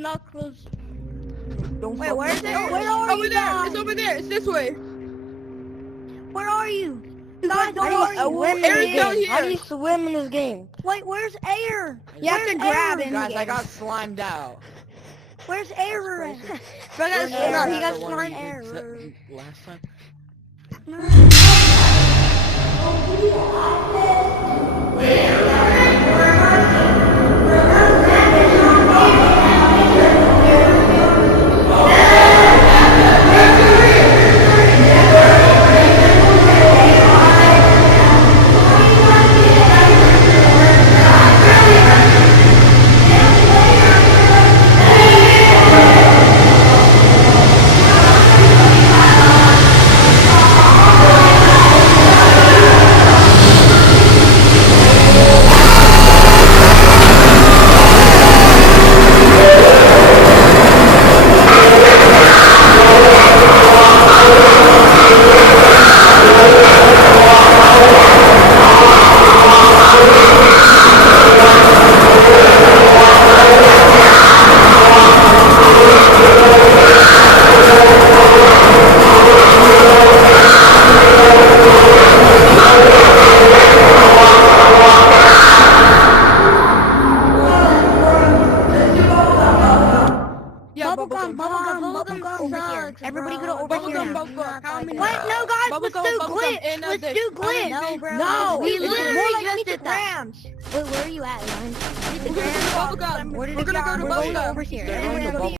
should not close. Don't Wait, fuck where is with it? me. Where are Over you there. guys? It's over there. It's this way. Where are you? Guys, How where do are you you? swim in Eric's this down game? How do here. you swim in this game? Wait, where's air? You have to grab it. Guys, I got slimed out. Where's air? That's crazy. Bro, Where's no, air? he got The one we slime did error. last time. Yeah, Bubblegum sucks. Everybody go over Bubblegum, here. bubblegum. How many? Wait, no, guys, let's Bubblegum, do bubblegum, glitch. and Let's this. do glitch. No, bro. No, we It's literally more just like did that. Wait, where are you at, Ryan? We're gonna go to Bubblegum. Where did We're it gonna go? go to We're going Bubblegum. over here. They're going to Everybody